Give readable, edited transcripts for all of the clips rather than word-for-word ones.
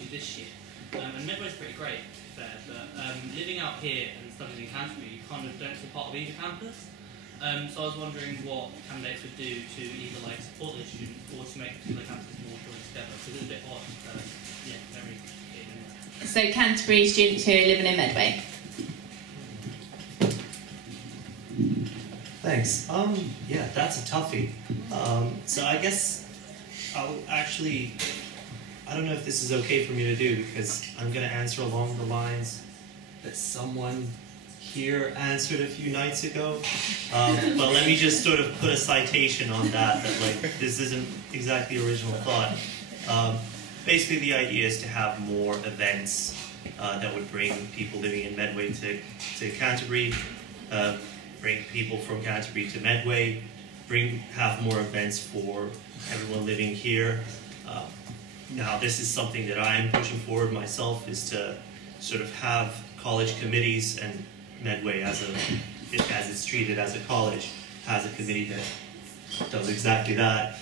to this year. And Medway's pretty great, to be fair, but living out here and studying in Canterbury, you kind of don't feel part of either campus. So I was wondering what candidates would do to either like support their students or to make the campuses more joined together, because it's a bit odd. Yeah, very good anyway. So Canterbury students who are living in Medway. Thanks. Yeah, that's a toughie. So I guess I'll actually, I don't know if this is okay for me to do, because I'm going to answer along the lines that someone here answered a few nights ago. But let me just sort of put a citation on that like this isn't exactly original thought. Basically the idea is to have more events that would bring people living in Medway to Canterbury, bring people from Canterbury to Medway, have more events for everyone living here. Now this is something that I'm pushing forward myself, is to sort of have college committees, and Medway as it's treated as a college has a committee that does exactly that,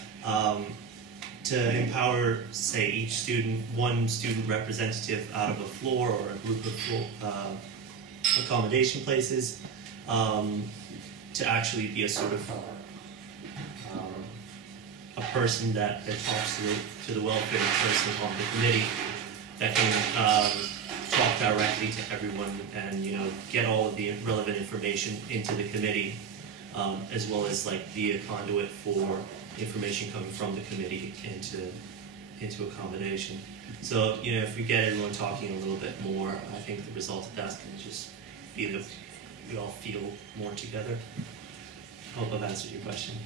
to empower, say, each student, one student representative out of a floor or a group of accommodation places, to actually be a sort of a person that talks to the welfare person on the committee, that can talk directly to everyone and get all of the relevant information into the committee, as well as like be a conduit for information coming from the committee into accommodation. So if we get everyone talking a little bit more, I think the result of that's going to just be that we all feel more together. I hope I've answered your question.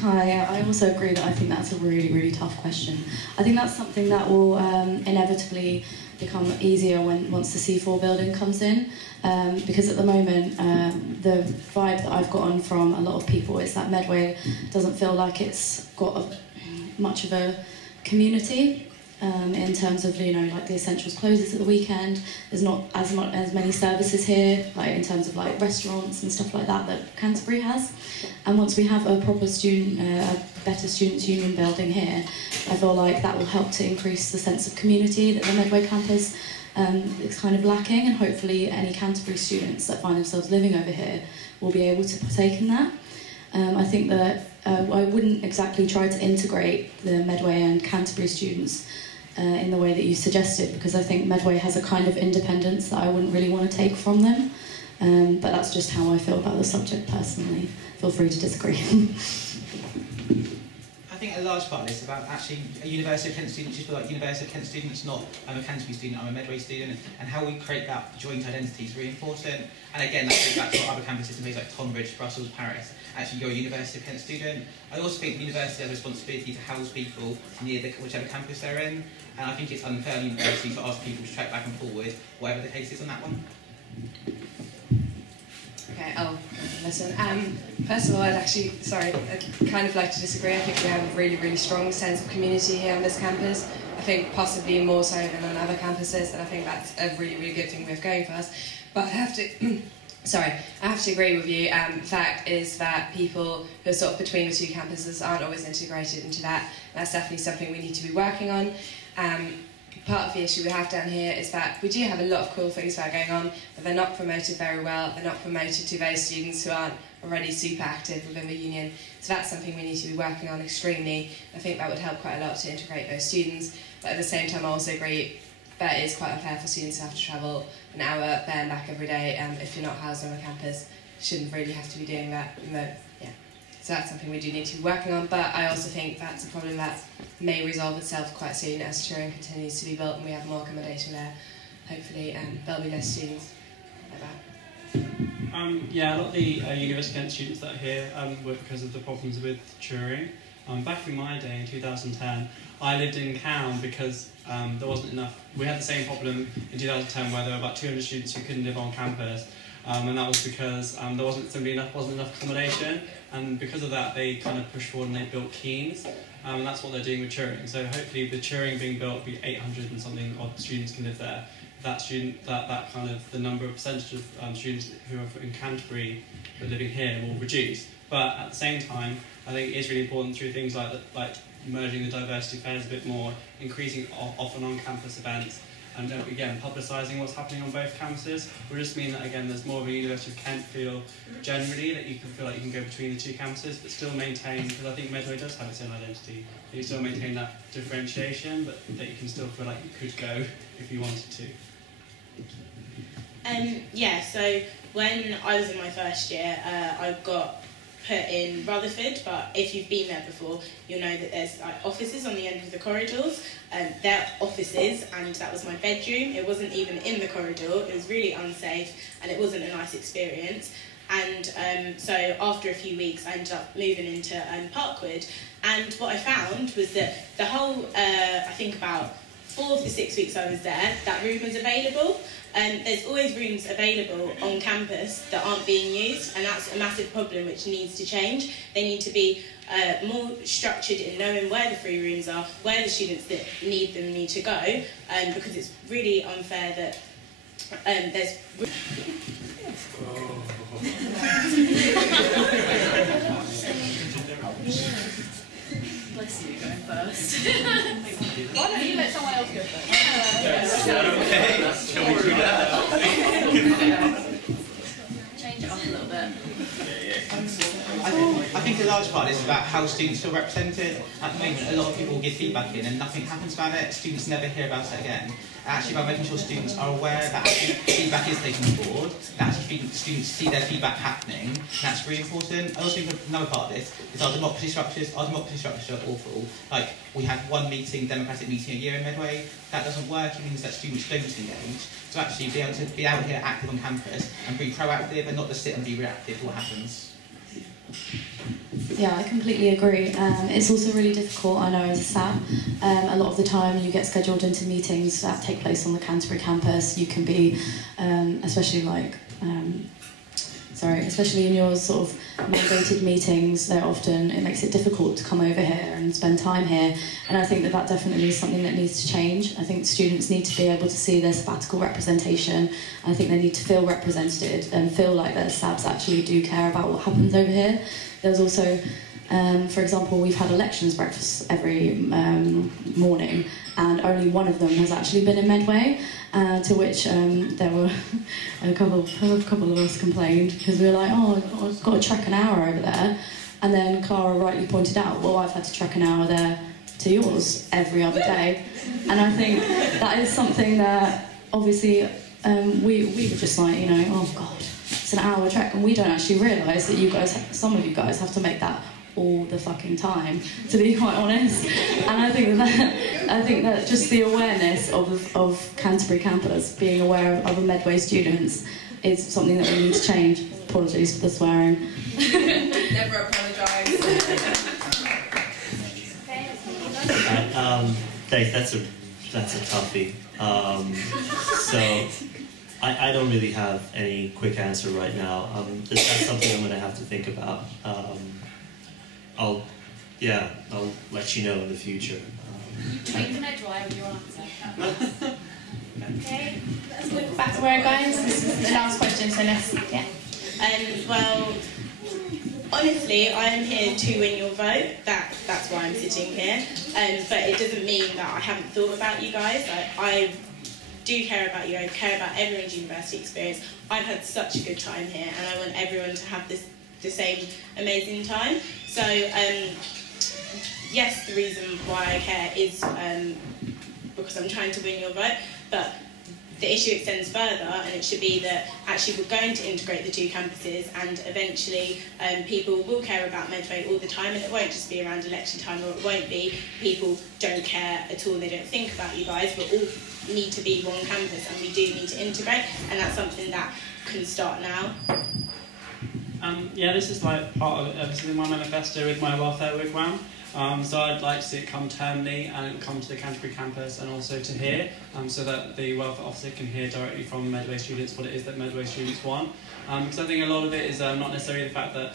Hi, I also agree that I think that's a really, really tough question. I think that's something that will inevitably become easier once the C4 building comes in, because at the moment the vibe that I've gotten from a lot of people is that Medway doesn't feel like it's got much of a community. In terms of like the Essentials closes at the weekend, there's not as many services here, like in terms of like restaurants and stuff like that Canterbury has. And once we have a proper better students' union building here, I feel like that will help to increase the sense of community that the Medway campus is kind of lacking, and hopefully any Canterbury students that find themselves living over here will be able to partake in that. I think that I wouldn't exactly try to integrate the Medway and Canterbury students in the way that you suggested, because I think Medway has a kind of independence that I wouldn't really want to take from them. But that's just how I feel about the subject personally. Feel free to disagree. I think a large part of this is about actually a University of Kent student. Just feel like University of Kent student, it's not I'm a Canterbury student, I'm a Medway student, and how we create that joint identity is really important. And again, that goes back to our other campuses in places like Tonbridge, Brussels, Paris. Actually, you're a University of Kent student. I also think the university has a responsibility to house people near whichever campus they're in, and I think it's unfair on the university to ask people to track back and forward, whatever the case is on that one. Okay, I'll listen. First of all, I'd kind of like to disagree. I think we have a really, really strong sense of community here on this campus. I think possibly more so than on other campuses, and I think that's a really, really good thing we have going for us. But I have to, I have to agree with you. The fact is that people who are sort of between the two campuses aren't always integrated into that. That's definitely something we need to be working on. Part of the issue we have down here is that we do have a lot of cool things that are going on, but they're not promoted very well. They're not promoted to those students who aren't already super active within the union. So that's something we need to be working on extremely. I think that would help quite a lot to integrate those students. But at the same time, I also agree that it is quite unfair for students to have to travel an hour there and back every day. If you're not housed on a campus, you shouldn't really have to be doing that. So that's something we do need to be working on, but I also think that's a problem that may resolve itself quite soon as Turing continues to be built and we have more accommodation there. Hopefully there'll be less students like that. Yeah, a lot of the University of Kent students that are here were because of the problems with Turing. Back in my day, in 2010, I lived in Cowan because there wasn't enough. We had the same problem in 2010 where there were about 200 students who couldn't live on campus. And that was because there wasn't enough accommodation, and because of that they kind of pushed forward and they built Keynes, and that's what they're doing with Turing. So hopefully with Turing being built, be 800 and something odd students can live there. That kind of the number of percentage of students who are in Canterbury but living here will reduce. But at the same time, I think it is really important through things like merging the diversity fairs a bit more, increasing off and on campus events, and again, publicising what's happening on both campuses. Will just mean that, again, there's more of a University of Kent feel generally, that you can feel like you can go between the two campuses, but still maintain, because I think Medway does have its own identity, you still maintain that differentiation, but that you can still feel like you could go if you wanted to. Yeah, so when I was in my first year, I got put in Rutherford, but if you've been there before, you'll know that there's like offices on the end of the corridors. They're offices, and that was my bedroom. It wasn't even in the corridor. It was really unsafe, and it wasn't a nice experience. And so after a few weeks, I ended up moving into Parkwood. And what I found was that the whole, I think about 4 of the 6 weeks I was there, that room was available. There's always rooms available on campus that aren't being used, and that's a massive problem which needs to change. They need to be more structured in knowing where the free rooms are, where the students that need them need to go, because it's really unfair that there's... Bless you, going first. Why don't you let someone else go first? Is that okay? Shall we do that? Change it up a little bit. I think a large part is about how students feel represented. At the moment, a lot of people give feedback in and nothing happens about it. Students never hear about it again. Actually, by making sure students are aware that feedback is taken on board, that actually students see their feedback happening, that's really important. I also think another part of this is our democracy structures. Our democracy structures are awful. Like, we have one meeting, democratic meeting a year in Medway. That doesn't work. It means that students don't engage. So actually, be able to be out here active on campus and be proactive and not just sit and be reactive to what happens. Yeah, I completely agree. It's also really difficult, I know, as a SAP. A lot of the time you get scheduled into meetings that take place on the Canterbury campus. You can be, especially in your sort of mandated meetings, it makes it difficult to come over here and spend time here. And I think that definitely is something that needs to change. I think students need to be able to see their sabbatical representation. I think they need to feel represented and feel like their SABs actually do care about what happens over here. There's also, for example, we've had elections breakfasts every morning, and only one of them has actually been in Medway, to which there were a couple of us complained, because we were like, oh, I've got to trek an hour over there. And then Clara rightly pointed out, well, I've had to trek an hour there to yours every other day. And I think that is something that, obviously, we were just like, oh God, it's an hour trek, and we don't actually realise that some of you guys have to make that all the fucking time, to be quite honest. And I think that just the awareness of Canterbury campus, being aware of other Medway students, is something that we need to change. Apologies for the swearing. Never apologise. Dave, that's a toughie. So I don't really have any quick answer right now. That's something I'm going to have to think about. I'll let you know in the future. Wait for Medway with your answer. Okay, let's look back where, guys. This is the last question, so let's, yeah. Well, honestly, I am here to win your vote. That's why I'm sitting here. But it doesn't mean that I haven't thought about you guys. I do care about you. I care about everyone's university experience. I've had such a good time here, and I want everyone to have the same amazing time. So, yes, the reason why I care is because I'm trying to win your vote, but the issue extends further, and it should be that actually we're going to integrate the two campuses, and eventually people will care about Medway all the time, and it won't just be around election time, or it won't be people don't care at all, they don't think about you guys, but all need to be one campus, and we do need to integrate, and that's something that can start now. Yeah, this is like part of this is in my manifesto with my welfare wigwam. So I'd like to see it come termly, and it will come to the Canterbury campus and also to here, so that the welfare officer can hear directly from Medway students what it is that Medway students want. Because I think a lot of it is not necessarily the fact that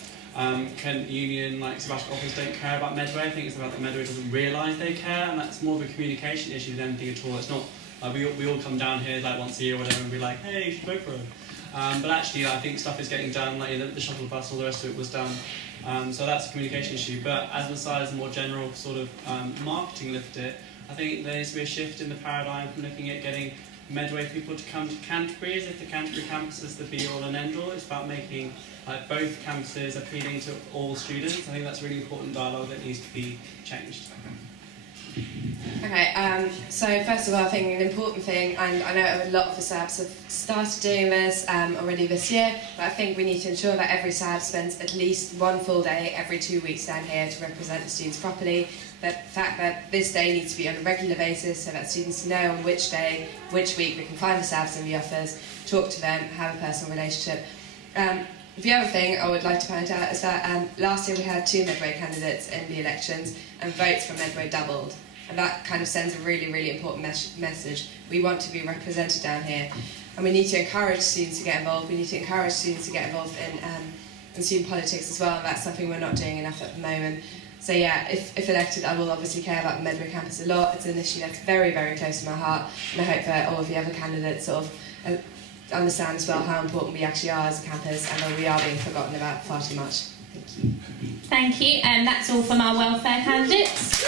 Kent Union, like sabbatical officers, don't care about Medway. I think it's about that Medway doesn't realise they care, and that's more of a communication issue than anything at all. It's not We all come down here like once a year or whatever and be like, hey, you should vote for him. But actually, I think stuff is getting done, like the shuttle bus, all the rest of it was done. So that's a communication issue. But as an aside, as a more general sort of marketing lift it, I think there needs to be a shift in the paradigm from looking at getting Medway people to come to Canterbury as if the Canterbury campus is the be-all and end-all. It's about making both campuses appealing to all students. I think that's a really important dialogue that needs to be changed. Okay, so first of all, I think an important thing, and I know a lot of the SABs have started doing this already this year, but I think we need to ensure that every SAB spends at least one full day every 2 weeks down here to represent the students properly. The fact that this day needs to be on a regular basis so that students know on which day, which week we can find the SABs in the office, talk to them, have a personal relationship. The other thing I would like to point out is that last year we had 2 Medway candidates in the elections and votes for Medway doubled. And that kind of sends a really, really important message. We want to be represented down here. And we need to encourage students to get involved. We need to encourage students to get involved in student politics as well. And that's something we're not doing enough at the moment. So yeah, if elected, I will obviously care about the Medway campus a lot. It's an issue that's very, very close to my heart. And I hope that all of the other candidates sort of understand as well how important we actually are as a campus and that we are being forgotten about far too much. Thank you. Thank you, and that's all from our welfare candidates.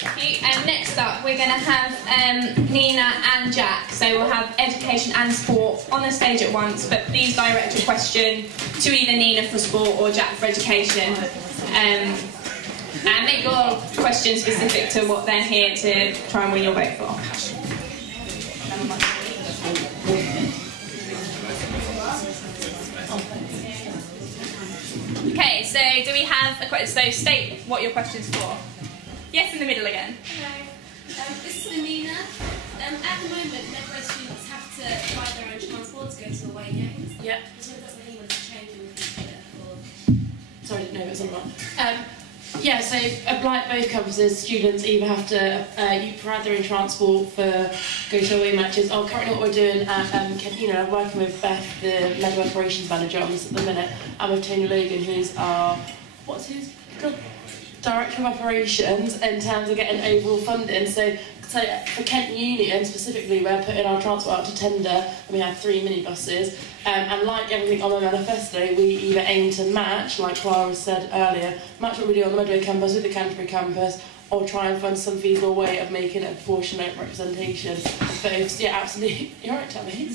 Thank you. And next up, we're going to have Nina and Jack. So we'll have education and sport on the stage at once, but please direct your question to either Nina for sport or Jack for education. And make your question specific to what they're here to try and win your vote for. Okay, so do we have a question? So state what your question's for. Yes, in the middle again. Hello, this is for Nina. At the moment, Medway students have to buy their own transport to go to away games. Yep. So does anyone change in the future? Sorry, I didn't know it was on right. Yeah, so like both campuses, students either have to you provide their own transport for go to away matches. Or currently what we're doing at I'm working with Beth, the Medway operations manager on this at the minute, and with Tony Logan, who's our director of operations in terms of getting overall funding. So for Kent Union specifically, we're putting our transport out to tender, and we have 3 minibuses. And like everything on the manifesto, we either aim to match, like Clara said earlier, match what we do on the Medway campus with the Canterbury campus, or try and find some feasible way of making it a proportionate representation. But yeah, absolutely. You're right, Tammy.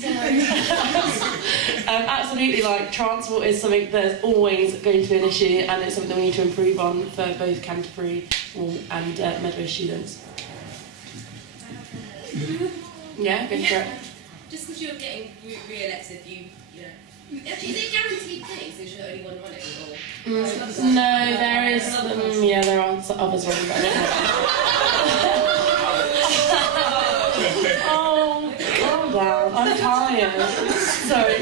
Absolutely, like transport is something that's always going to be an issue, and it's something that we need to improve on for both Canterbury and Medway students. Yeah, go for it. Just because you're getting re-elected, is it guaranteed things? Is there only one running? No, there is. There are others running, but I don't know. Oh, calm down. I'm tired. Sorry.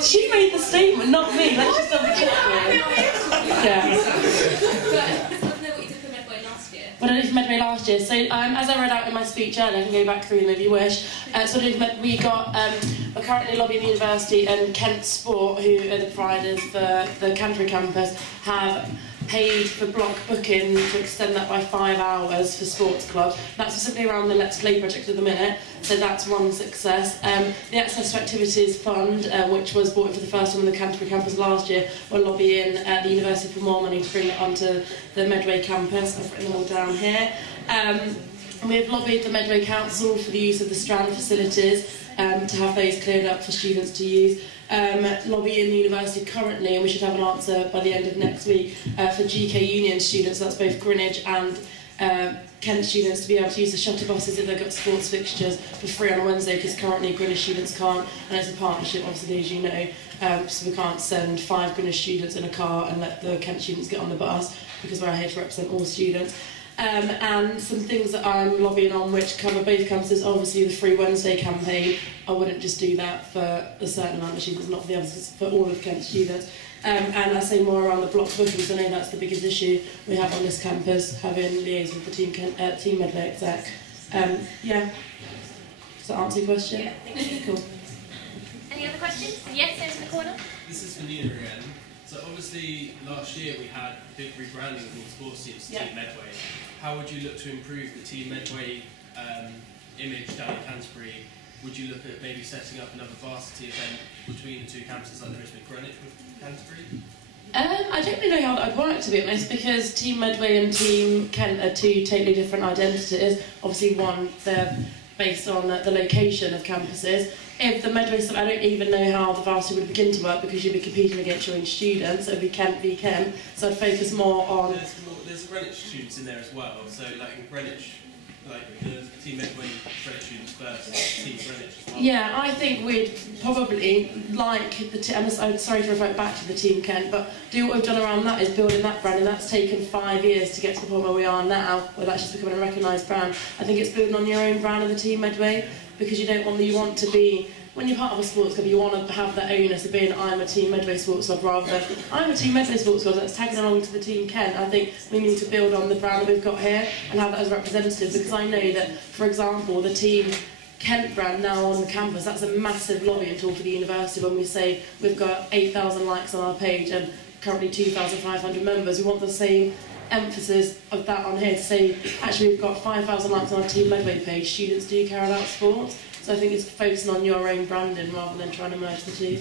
She made the statement, not me. Let's just double check. Yeah. What I did for Medway last year. So as I read out in my speech earlier, I can go back through them if you wish. We're currently lobbying the university and Kent Sport, who are the providers for the Canterbury campus, have paid for block booking to extend that by 5 hours for sports clubs. That's specifically around the Let's Play project at the minute, so that's one success. The Access to Activities Fund, which was brought in for the first time on the Canterbury campus last year, we're lobbying the university for more money to bring it onto the Medway campus. I've written them all down here. We've lobbied the Medway Council for the use of the Strand facilities, to have those cleared up for students to use. Lobbying the university currently, and we should have an answer by the end of next week, for GK Union students, that's both Greenwich and Kent students, to be able to use the shuttle buses if they've got sports fixtures for free on a Wednesday, because currently Greenwich students can't, and it's a partnership obviously, as you know, so we can't send 5 Greenwich students in a car and let the Kent students get on the bus, because we're here to represent all students. And some things that I'm lobbying on which cover both campuses, obviously the Free Wednesday campaign. I wouldn't just do that for a certain amount of students, not for the others, for all of Kent students. And I say more around the block bookings. I know that's the biggest issue we have on this campus, having liaised with the Team Medway exec. Yeah. Does that answer your question? Yeah, thank you. Cool. Any other questions? Yes, there's in the corner. This is for Nina again. So obviously last year we had a big rebranding of all sports teams to Team Medway. how would you look to improve the Team Medway image down in Canterbury? Would you look at maybe setting up another varsity event between the two campuses like there is with Greenwich with Canterbury? I don't really know how that would work, to be honest, because Team Medway and Team Kent are two totally different identities. Obviously, one, they're based on the location of campuses. If the Medway stuff, I don't even know how the varsity would begin to work because you'd be competing against your own students. It would be Kent v Kent, so I'd focus more on... There's Greenwich students in there as well, so like in Greenwich, like the Team Medway Greenwich students versus Team Greenwich as well. Yeah, I think we'd probably like the I'm sorry to refer back to the Team Kent, but do what we've done around that is building that brand, and that's taken 5 years to get to the point where we are now, where that's just becoming a recognised brand. I think it's building on your own brand of the Team Medway, because you want to be, when you're part of a sports club, you want to have that onus of being, I'm a Team Medway sports club, rather than I'm a Team Medway sports club that's tagging along to the Team Kent. I think we need to build on the brand that we've got here and have that as representative, because I know that, for example, the Team Kent brand now on the campus, that's a massive lobbying tool for the university. When we say we've got 8,000 likes on our page and currently 2,500 members, we want the same emphasis of that on here to say, actually we've got 5,000 likes on our Team Medway page, students do care about sports. So I think it's focusing on your own branding rather than trying to merge the two.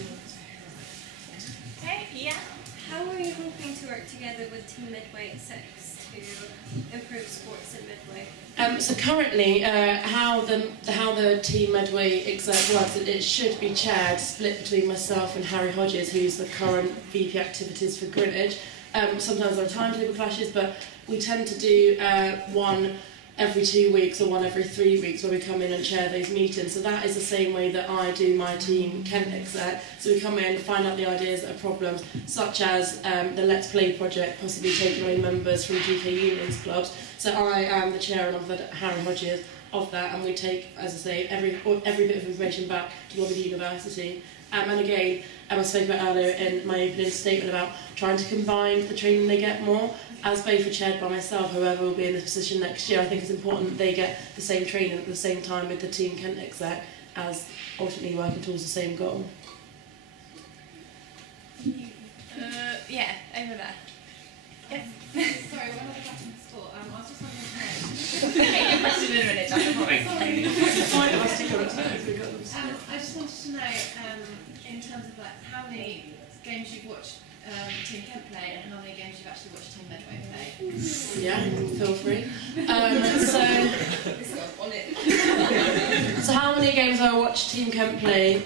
Okay, yeah. How are you hoping to work together with Team Medway at 6 to improve sports at Medway? So currently, how the Team Medway exec works, it should be chaired, split between myself and Harry Hodges, who's the current VP Activities for Greenwich. Sometimes there are timetable clashes, but we tend to do one every 2 weeks or one every 3 weeks where we come in and chair those meetings. So that is the same way that I do my Team Kent exec. So we come in, find out the ideas that are problems, such as the Let's Play project, possibly taking away members from GK Unions clubs. So I am the chair and of Harry Hodges of that, and we take, as I say, every bit of information back to lobby the university. And again, I spoke about earlier in my opening statement about trying to combine the training they get more. As both are chaired by myself, whoever will be in this position next year, I think it's important that they get the same training at the same time with the Team Kent exec, as ultimately working towards the same goal. Yeah, over there. Yes. Sorry, when I was back in the sport, I was just wondering. Okay, your question in a minute, Jack. I just wanted to know, in terms of like how many games you've watched Team Kent play and how many games you've actually watched Team Medway play. Yeah, feel free. So how many games have I watched Team Kent play?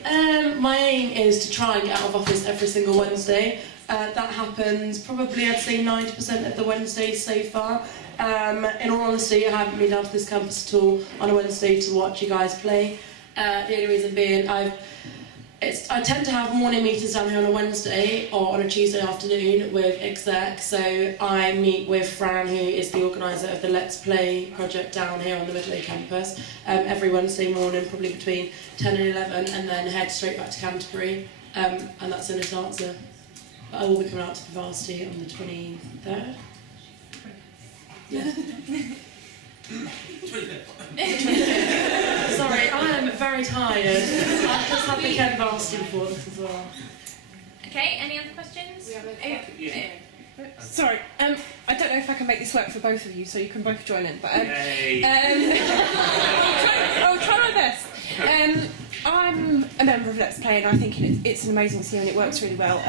My aim is to try and get out of office every single Wednesday. That happens probably, I'd say, 90% of the Wednesdays so far. In all honesty, I haven't been down to this campus at all on a Wednesday to watch you guys play. The only reason being I tend to have morning meetings down here on a Wednesday or on a Tuesday afternoon with exec, so I meet with Fran, who is the organiser of the Let's Play project down here on the Medway campus, every Wednesday morning, probably between 10 and 11, and then head straight back to Canterbury, and that's an honest answer. But I will be coming out to the varsity on the 23rd. Yeah. 25th. Sorry, I am very tired. I've just had the Kent varsity before this as well. Okay, any other questions? Sorry, I don't know if I can make this work for both of you, so you can both join in. But I'll try my best. I'm a member of Let's Play, and I think it's an amazing team and it works really well.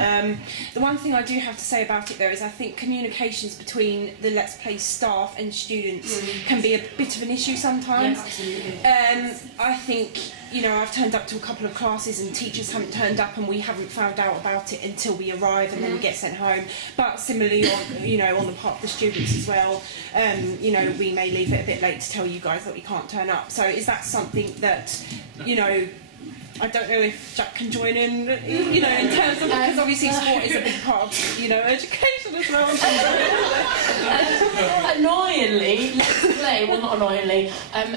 The one thing I do have to say about it though is I think communications between the Let's Play staff and students can be a bit of an issue sometimes. Yeah, absolutely. I think, you know, I've turned up to a couple of classes and teachers haven't turned up and we haven't found out about it until we arrive and then we get sent home. But similarly, on the part of the students as well, you know, we may leave it a bit late to tell you guys that we can't turn up. So is that something that, you know, I don't know if Jack can join in, you know, in terms of, because obviously sport is a big part of, you know, education as well. Annoyingly, Let's Play, well not annoyingly,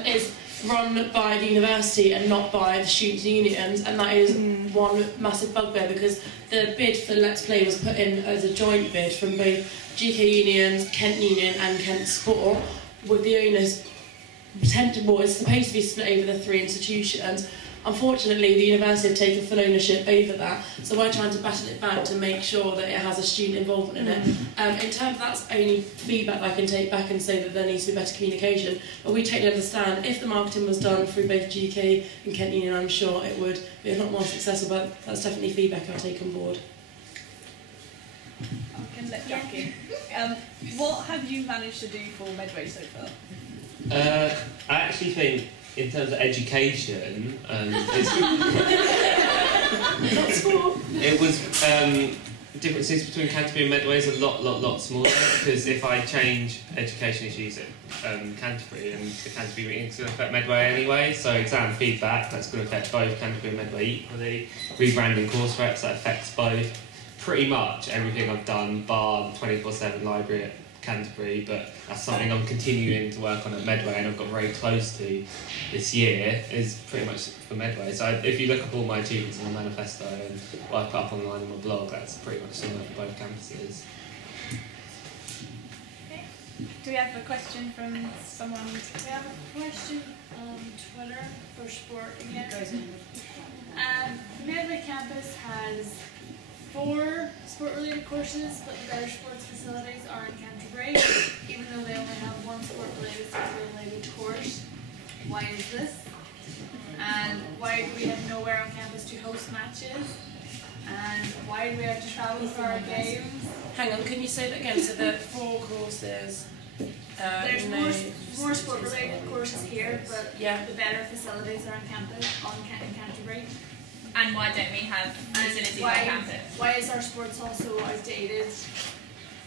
is run by the university and not by the students' unions, and that is one massive bugbear because the bid for Let's Play was put in as a joint bid from both GK Unions, Kent Union and Kent Sport, with the owners it's supposed to be split over the three institutions. Unfortunately, the university have taken full ownership over that, so we're trying to battle it back to make sure that it has a student involvement in it. In terms of that's only feedback I can take back and say that there needs to be better communication, but we totally understand if the marketing was done through both GK and Kent Union, I'm sure it would be a lot more successful, but that's definitely feedback I'll take on board. I can let Jackie. What have you managed to do for Medway so far? I actually think, in terms of education, it was differences between Canterbury and Medway is a lot smaller, because if I change education issues at Canterbury, and the Canterbury meeting is going to affect Medway anyway, so exam feedback, that's going to affect both Canterbury and Medway equally. Rebranding course reps, that affects both. Pretty much everything I've done, bar the 24/7 library at Canterbury, but that's something I'm continuing to work on at Medway, and I've got very close to this year, is pretty much for Medway. So if you look up all my achievements in the manifesto and what I put up online on my blog, that's pretty much similar for both campuses. Okay. Do we have a question from someone? We have a question on Twitter for sport again. Medway campus has 4 sport-related courses, but the better sports facilities are in Canterbury, even though they only have 1 sport-related course. Why is this? And why do we have nowhere on campus to host matches? And why do we have to travel for our games? Hang on, can you say that again? So there are 4 courses. There's more sport-related courses here, but the better facilities are on campus, in Canterbury. And why don't we have facilities on campus? Why is our sports hall so outdated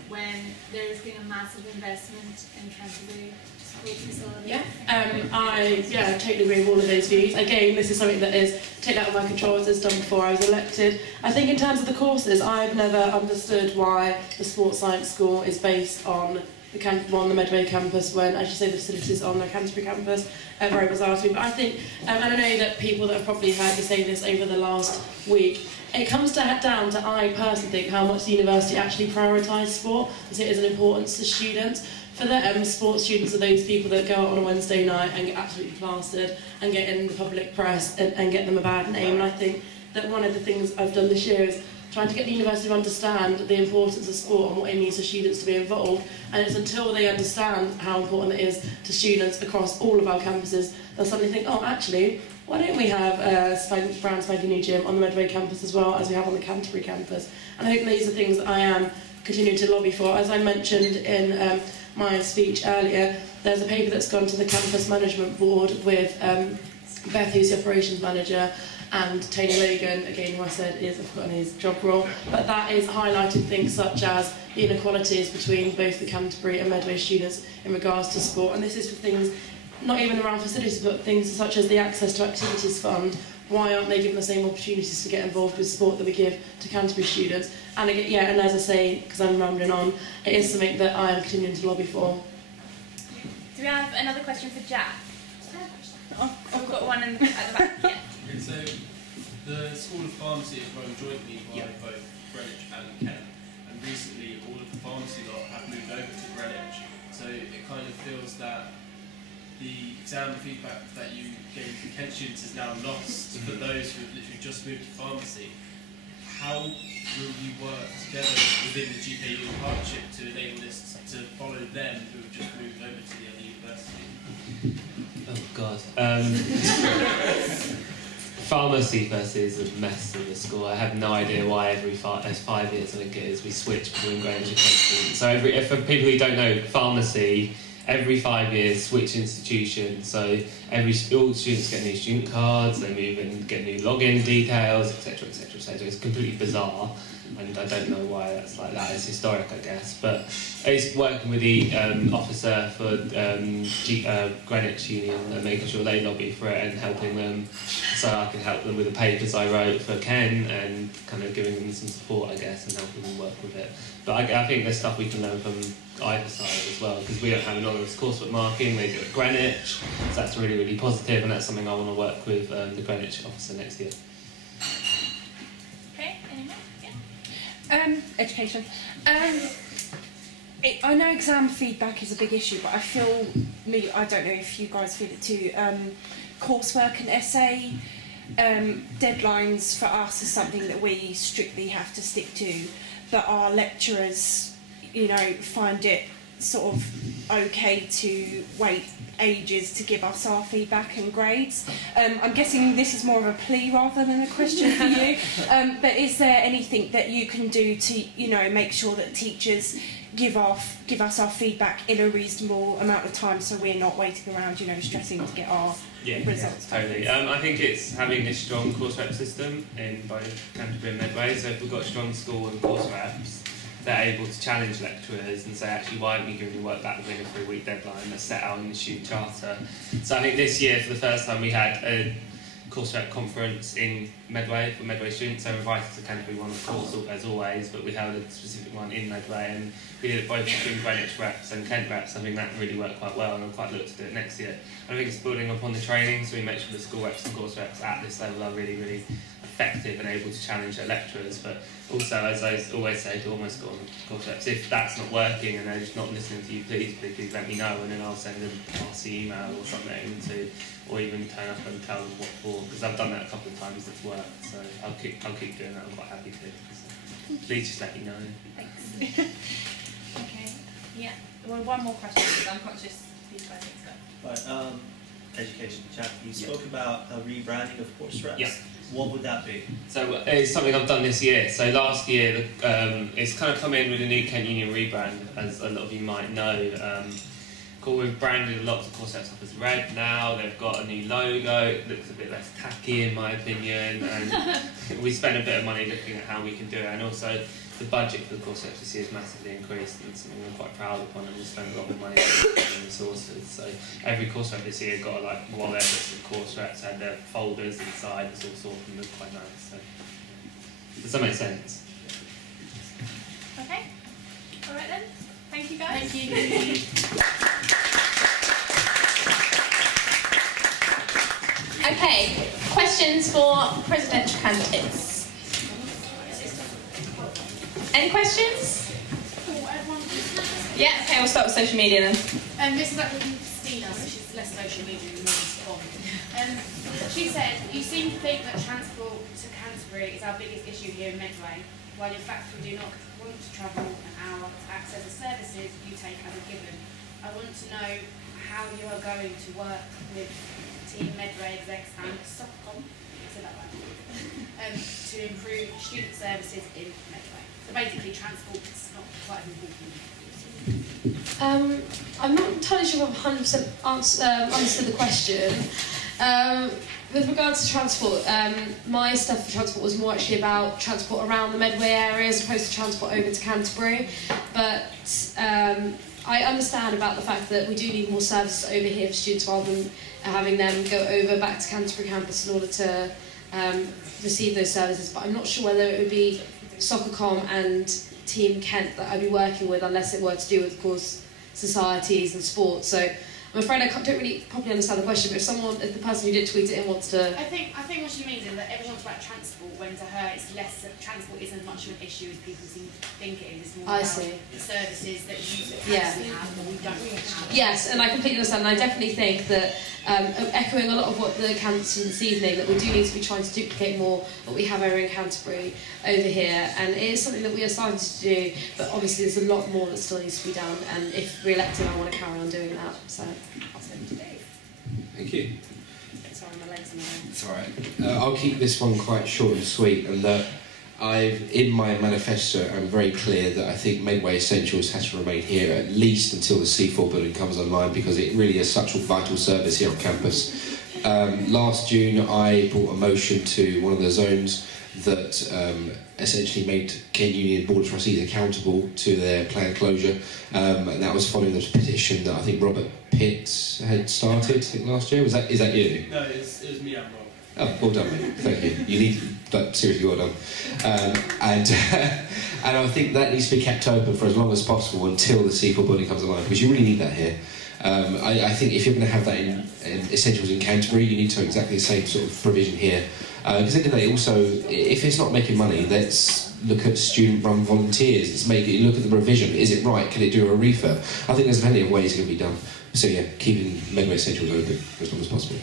when there's been a massive investment in Canterbury sports facilities? I totally agree with all of those views. Again, this is something that is taken out of my control, as it's done before I was elected. I think in terms of the courses, I've never understood why the sports science school is based on the Medway campus when, as you say, the facilities on the Canterbury campus. Very bizarre to me. But I think, and I know that people that have probably heard me say this over the last week, it comes down to, I personally think, how much the university actually prioritise sport, as it is an importance to students. For them, sports students are those people that go out on a Wednesday night and get absolutely plastered and get in the public press and get them a bad name. And I think that one of the things I've done this year is trying to get the university to understand the importance of sport and what it means for students to be involved. And it's until they understand how important it is to students across all of our campuses, they'll suddenly think, oh, actually, why don't we have a brand spanking new gym on the Medway campus as well as we have on the Canterbury campus? And I think these are things that I am continuing to lobby for. As I mentioned in my speech earlier, there's a paper that's gone to the campus management board with Beth, who's the operations manager, and Tony Logan, again, who I said is, I've forgotten his job role, but that is highlighting things such as the inequalities between both the Canterbury and Medway students in regards to sport. And this is for things not even around facilities, but things such as the Access to Activities Fund. Why aren't they given the same opportunities to get involved with sport that we give to Canterbury students? And again, and as I say, because I'm rambling on, it is something that I am continuing to lobby for. Do we have another question for Jack? I've got one at the back. Yeah. Okay, so the School of Pharmacy is run jointly by both Greenwich and Kent, and recently all of the pharmacy lot have moved over to Greenwich, so it kind of feels that the exam feedback that you gave to Kent students is now lost for those who have literally just moved to pharmacy. How will you work together within the GKU partnership to enable this to follow them who have just moved over to the other university? Oh God. Pharmacy first is a mess in the school. I have no idea why every 5 years, I think it is, we switch between Greenwich and Kent. So for people who don't know, pharmacy, every 5 years switch institution. So all students get new student cards, they move and get new login details, etc., etc. So it's completely bizarre, and I don't know why that's like that. It's historic, I guess. But it's working with the officer for Greenwich Union and making sure they lobby for it and helping them, so I can help them with the papers I wrote for Ken and kind of giving them some support, I guess, and helping them work with it. But I think there's stuff we can learn from either side as well, because we don't have an honours coursework marking, they do it at Greenwich, so that's really, really positive, and that's something I want to work with the Greenwich officer next year. Okay, any more? Yeah. Education. I know exam feedback is a big issue, but I feel, I don't know if you guys feel it too, coursework and essay deadlines for us are something that we strictly have to stick to, but our lecturers, you know, find it sort of okay to wait ages to give us our feedback and grades. I'm guessing this is more of a plea rather than a question for you, but is there anything that you can do to, you know, make sure that teachers give us our feedback in a reasonable amount of time, so we're not waiting around, you know, stressing to get our results? Totally. I think it's having this strong course rep system in both Canterbury and Medway. So if we've got a strong school and course reps, they're able to challenge lecturers and say, actually, why aren't you giving me work back within a 3-week deadline that's set out in the student charter? So I think this year, for the first time, we had a course rep conference in Medway for Medway students. So we're invited to Canterbury one, of course, as always, but we held a specific one in Medway, and we did it both between Greenwich reps and Kent reps. I think that really worked quite well, and I'm quite looking to do it next year. I think it's building upon the training, so we make sure the school reps and course reps at this level are really, really effective and able to challenge their lecturers. But also, as I always say to almost all course reps, if that's not working and they're just not listening to you, please let me know, and then I'll send them an RC email or something to, or even turn up and tell them what for, because I've done that a couple of times, it's worked, so I'll keep doing that. I'm quite happy to. So please just let me know. Thanks. Okay. Yeah. Well, one more question, because I'm conscious these guys need to go. Right. Education, Jack. You spoke about a rebranding of course reps. Yeah. What would that be? So it's something I've done this year. So last year, it's kind of come in with a new Kent Union rebrand, as a lot of you might know. We've branded a lot of course reps up as red now. They've got a new logo. It looks a bit less tacky, in my opinion. And we spent a bit of money looking at how we can do it. And also, the budget for the course reps this year has massively increased, and something we're quite proud of, and we spent a lot of money on resources. So every course rep this year got like wallet with course reps, had their folders inside, it's all sorted and looked quite nice. So does that make sense? Okay. All right then. Thank you guys. Thank you. Okay, questions for presidential candidates? Any questions? Yeah, okay, we'll start with social media then. This is actually from Christina, which is less social media and more respond. She said, you seem to think that transport to Canterbury is our biggest issue here in Medway, while in fact we do not want to travel an hour to access the services you take as a given. I want to know how you are going to work with Team Medway execs and Softcom, to improve student services in Medway. So basically, transport is not quite important. I'm not entirely sure if I've 100% understood the question. With regards to transport, my stuff for transport was more actually about transport around the Medway area as opposed to transport over to Canterbury. But I understand about the fact that we do need more services over here for students rather than having them go over back to Canterbury campus in order to receive those services. But I'm not sure whether it would be Soccercom and Team Kent that I'd be working with unless it were to do with, of course, societies and sports. So I'm afraid I don't really properly understand the question, but if the person who did tweet it in wants to... I think what she means is that everyone talks about transport, when to her it's less, transport isn't as much of an issue as people seem to think it is. It's more about the services that you actually have or we don't have. Yes, and I completely understand, and I definitely think that, echoing a lot of what the candidates this evening, that we do need to be trying to duplicate more what we have over in Canterbury over here, and it is something that we are starting to do, but obviously there's a lot more that still needs to be done, and if re-elected I want to carry on doing that, so I'll send it to Dave. Thank you. Sorry, my legs are moving. It's alright. I'll keep this one quite short and sweet, and that in my manifesto, I'm very clear that I think Medway Essentials has to remain here at least until the C4 building comes online, because it really is such a vital service here on campus. Last June, I brought a motion to one of the zones that essentially made Kent Union Board of Trustees accountable to their planned closure, and that was following the petition that I think Robert Pitt had started, I think, last year. Is that you? No, it was me and Rob. Oh, well done, mate. Thank you. You need, seriously, well done. And I think that needs to be kept open for as long as possible until the C4 building comes online, because you really need that here. I think if you're going to have that in Essentials in Canterbury, you need to have exactly the same sort of provision here. Because at the end of the day, also, if it's not making money, let's look at student-run volunteers. Let's look at the provision. Is it right? Can it do a refurb? I think there's plenty of ways it can be done. So yeah, keeping Medway Essentials open as long as possible.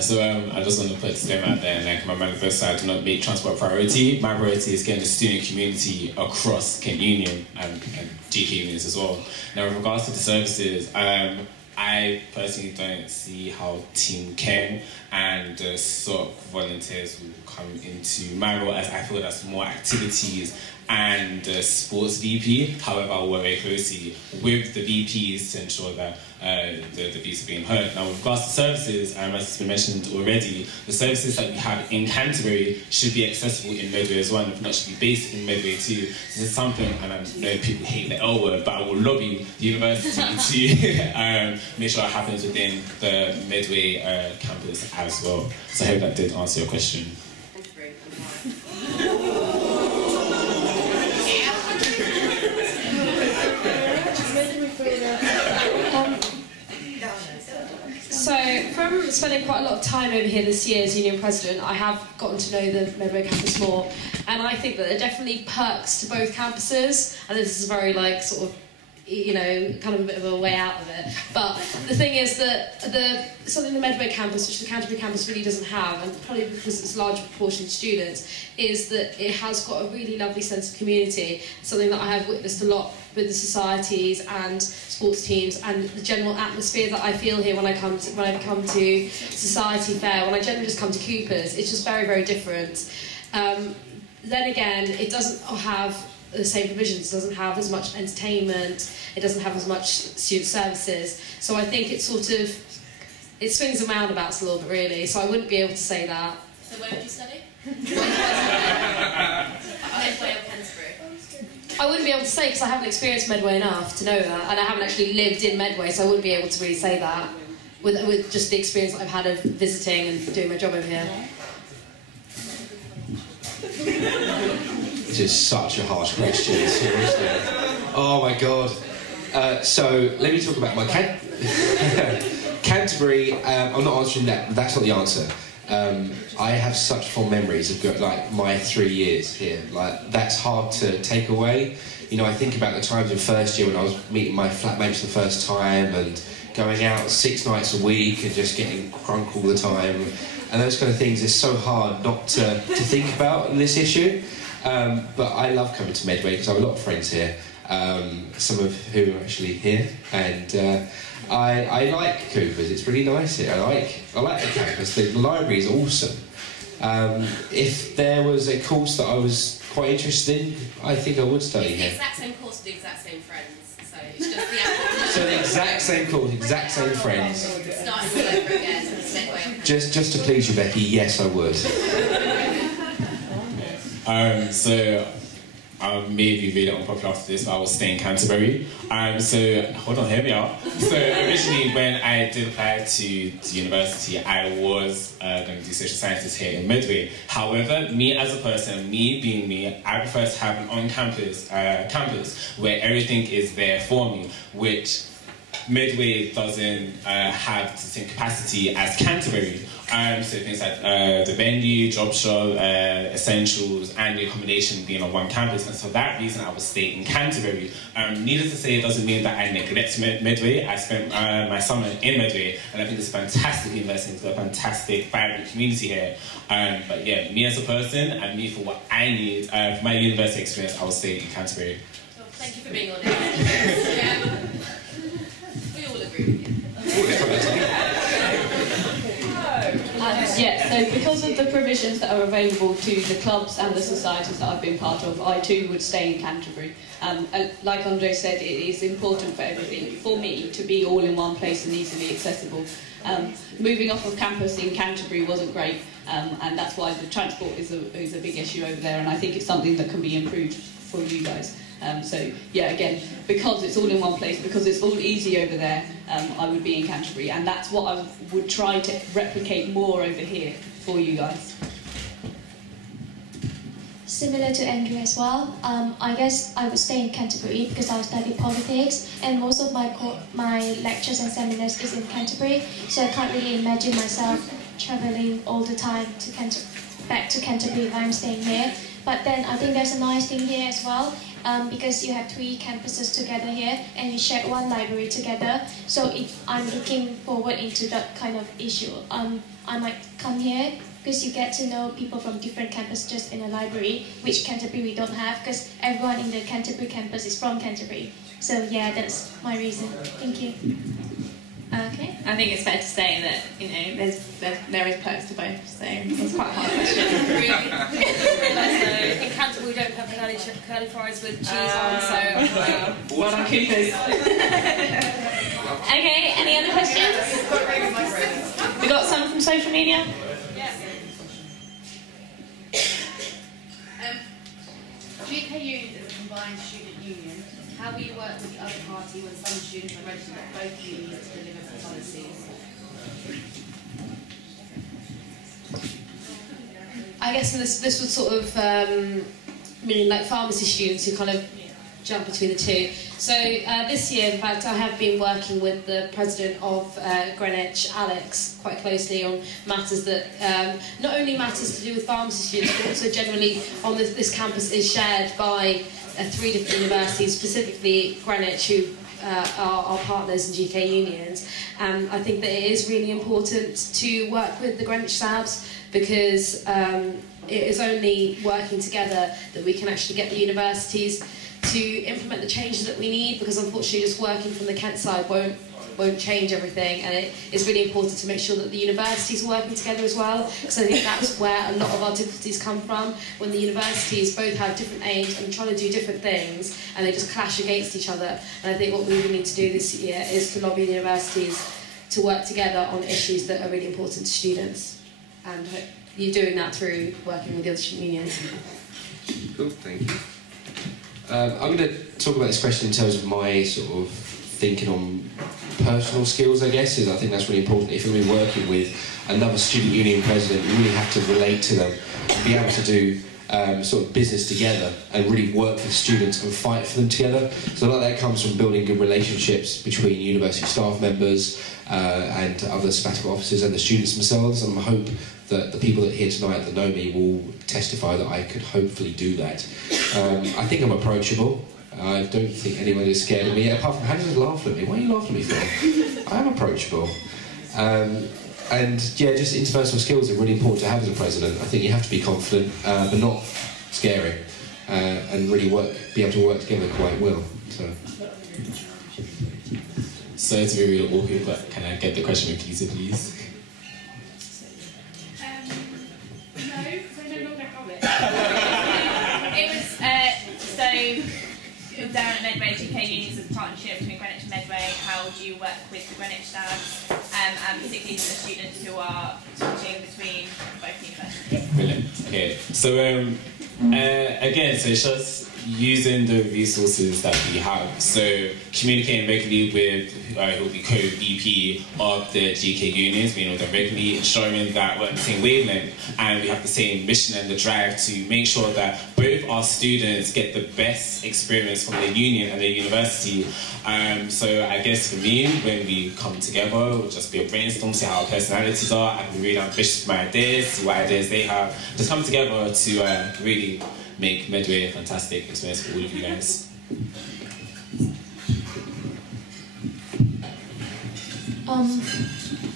So I just want to put a disclaimer out there, like my manifesto, I do not make transport a priority. My priority is getting the student community across Kent Union and GK unions as well. Now, with regards to the services, I personally don't see how Team Ken and the sort of volunteers will come into my role, as I feel that's more activities and the sports VP. However, I will work very closely with the VPs to ensure that the views are being heard. Now, with regards to services, as has been mentioned already, the services that we have in Canterbury should be accessible in Medway as well, and if not, should be based in Medway too. This is something, and I know people hate the L word, but I will lobby the university to make sure it happens within the Medway campus as well. So I hope that did answer your question. So, from spending quite a lot of time over here this year as union president, I have gotten to know the Medway campus more, and I think that there are definitely perks to both campuses, and this is very, like, sort of, you know, kind of a bit of a way out of it. But the thing is that something the Medway campus, which the Canterbury campus really doesn't have, and probably because it's a larger proportion of students, is that it has got a really lovely sense of community, something that I have witnessed a lot with the societies and sports teams, and the general atmosphere that I feel here when I come to society fair, when I generally just come to Cooper's. It's just very, very different. Then again, it doesn't have the same provisions, it doesn't have as much entertainment, it doesn't have as much student services, so I think it sort of, it swings and roundabouts a little bit really, so I wouldn't be able to say that. So where would you study? Medway or Canterbury? I wouldn't be able to say because I haven't experienced Medway enough to know that, and I haven't actually lived in Medway, so I wouldn't be able to really say that with just the experience that I've had of visiting and doing my job over here. This is such a harsh question, seriously. Oh my god. So, let me talk about my Canterbury. I'm not answering that, but that's not the answer. I have such fond memories of like my 3 years here. Like, that's hard to take away. You know, I think about the times in first year when I was meeting my flatmates for the first time and going out 6 nights a week and just getting crunk all the time. And those kind of things, it's so hard not to think about this issue. But I love coming to Medway because I have a lot of friends here, some of who are actually here, and I like Cooper's. It's really nice here. I like the campus. The library is awesome. If there was a course that I was quite interested in, I think I would study It's the here. exact same course, the exact same friends, so it's just the So the exact same course, exact same friends. starting all over again. Medway. Just to please you, Becky, yes, I would. So I'll maybe read it unpopular after this, but I will stay in Canterbury. So hold on, hear me out. So originally, when I did apply to the university, I was going to do social sciences here in Medway. However, me as a person, me being me, I prefer to have an on-campus campus where everything is there for me, which Medway doesn't have the same capacity as Canterbury. So things like the venue, job shop, essentials, and the accommodation being on one campus. And for that reason, I would stay in Canterbury. Needless to say, it doesn't mean that I neglect Medway. I spent my summer in Medway, and I think it's a fantastic university. It's got a fantastic, vibrant community here. But yeah, me as a person, and me for what I need, for my university experience, I will stay in Canterbury. Well, thank you for being honest. We all agree with you. Yeah, so because of the provisions that are available to the clubs and the societies that I've been part of, I too would stay in Canterbury. Like Andre said, it is important for everything, for me, to be all in one place and easily accessible. Moving off of campus in Canterbury wasn't great, and that's why the transport is a big issue over there, and I think it's something that can be improved for you guys. So yeah, again, because it's all in one place, because it's all easy over there, I would be in Canterbury, and that's what I would try to replicate more over here for you guys. Similar to Andrew as well, I guess I would stay in Canterbury because I study politics, and most of my lectures and seminars is in Canterbury, so I can't really imagine myself travelling all the time to back to Canterbury if I'm staying here. But then I think there's a nice thing here as well. because you have 3 campuses together here and you share one library together. So if I'm looking forward into that kind of issue, I might come here because you get to know people from different campuses just in a library, which Canterbury we don't have because everyone in the Canterbury campus is from Canterbury. So yeah, that's my reason. Thank you. Okay. I think it's fair to say that, you know, there is perks to both, so it's quite a hard question. Really? In Canterbury we don't have curly fries with cheese on, so well done, Coopers. Okay, any other questions? We got some from social media? GK Union is a combined student union. How will you work with the other party when some students are registered at both unions to deliver the policies? I guess this would sort of mean like pharmacy students who kind of jump between the two. So this year, in fact, I have been working with the president of Greenwich, Alex, quite closely on matters that not only matters to do with pharmacy students, but also generally on this campus is shared by 3 different universities, specifically Greenwich, who are partners in GK unions. I think that it is really important to work with the Greenwich SABs because it is only working together that we can actually get the universities to implement the changes that we need, because unfortunately just working from the Kent side won't change everything, and it's really important to make sure that the universities are working together as well, because I think that's where a lot of our difficulties come from, when the universities both have different aims and trying to do different things and they just clash against each other. And I think what we really need to do this year is to lobby the universities to work together on issues that are really important to students, and you're doing that through working with the other student unions. Cool, thank you. I'm going to talk about this question in terms of my sort of thinking on personal skills, I guess, is I think that's really important. If you're going to be working with another student union president, you really have to relate to them and be able to do sort of business together and really work with students and fight for them together. So a lot of that comes from building good relationships between university staff members and other sabbatical officers and the students themselves, and I hope that the people that are here tonight that know me will testify that I could hopefully do that. I think I'm approachable. I don't think anyone is scared of me, apart from Hannah just laughed at me. What are you laughing at me for? I am approachable. And yeah, just interpersonal skills are really important to have as a president. I think you have to be confident, but not scary, and really be able to work together quite well. So to be really awkward, but can I get the question repeated, please? No, because I no longer have it. It was so down at Medway, GK Unions is a partnership between Greenwich and Medway. How do you work with the Greenwich SABs, and particularly for the students who are switching between both universities? Brilliant. Okay, so again, so it's just using the resources that we have. So communicating regularly with who will be co-VP of the GK unions, we know them regularly, ensuring that we're on the same wavelength and we have the same mission and the drive to make sure that both our students get the best experience from the union and the university. So I guess for me, when we come together, we'll just be a brainstorm, see how our personalities are, I can be really ambitious with my ideas, see what ideas they have, just come together to really make Medway a fantastic experience for all of you guys.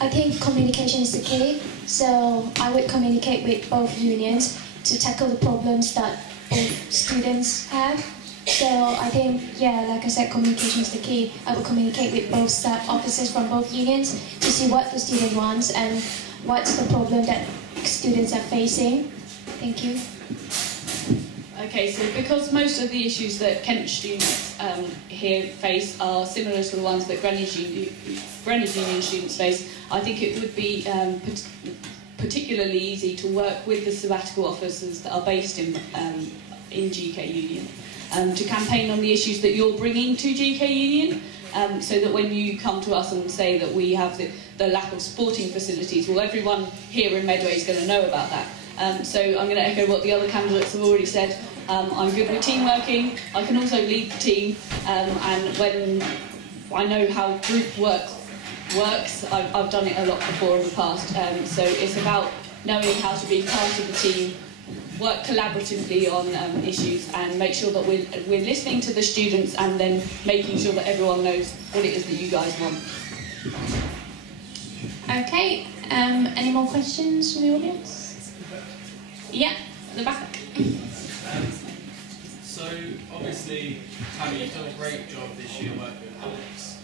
I think communication is the key. So I would communicate with both unions to tackle the problems that both students have. So I think, yeah, like I said, communication is the key. I would communicate with both staff officers from both unions to see what the student wants and what's the problem that students are facing. Thank you. Okay, so because most of the issues that Kent students here face are similar to the ones that Greenwich Union students face, I think it would be particularly easy to work with the sabbatical officers that are based in GK Union to campaign on the issues that you're bringing to GK Union, so that when you come to us and say that we have the lack of sporting facilities, well, everyone here in Medway is going to know about that. So I'm going to echo what the other candidates have already said. I'm good with team working. I can also lead the team, and when I know how group work works, I've done it a lot before in the past. So it's about knowing how to be part of the team work collaboratively on issues and make sure that we're listening to the students and then making sure that everyone knows what it is that you guys want. Okay, any more questions from the audience? Yeah, the back. So obviously, Tammy, you've done a great job this year working with Alex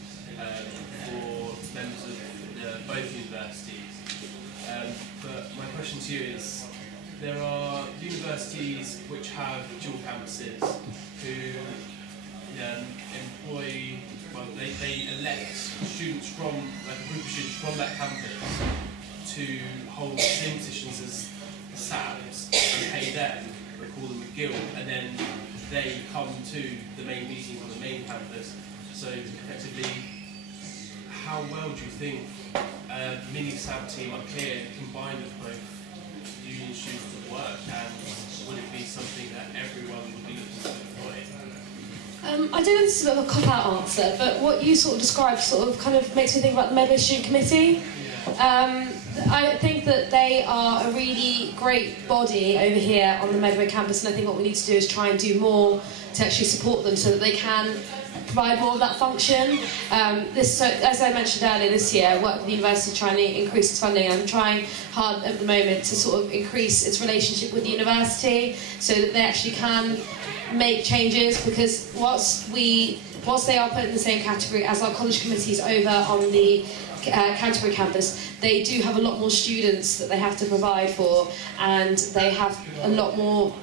for members of both universities. But my question to you is, there are universities which have dual campuses who employ, well, they elect students from, like a group of students from that campus to hold the same positions as the SABs and pay them, they call them a guild, and then they come to the main meetings on the main campus. So effectively, how well do you think a mini SAB team up here combined with both union students would work, and would it be something that everyone would be looking to employ? I don't know if this is a bit of a cop-out answer, but what you sort of described sort of kind of makes me think about the Medway Student Committee. I think that they are a really great body over here on the Medway campus, and I think what we need to do is try and do more to actually support them so that they can provide more of that function. So, as I mentioned earlier, this year I work with the university trying to increase its funding. I'm trying hard at the moment to sort of increase its relationship with the university so that they actually can make changes, because whilst they are put in the same category as our college committees over on the Canterbury campus, they do have a lot more students that they have to provide for, and they have a lot more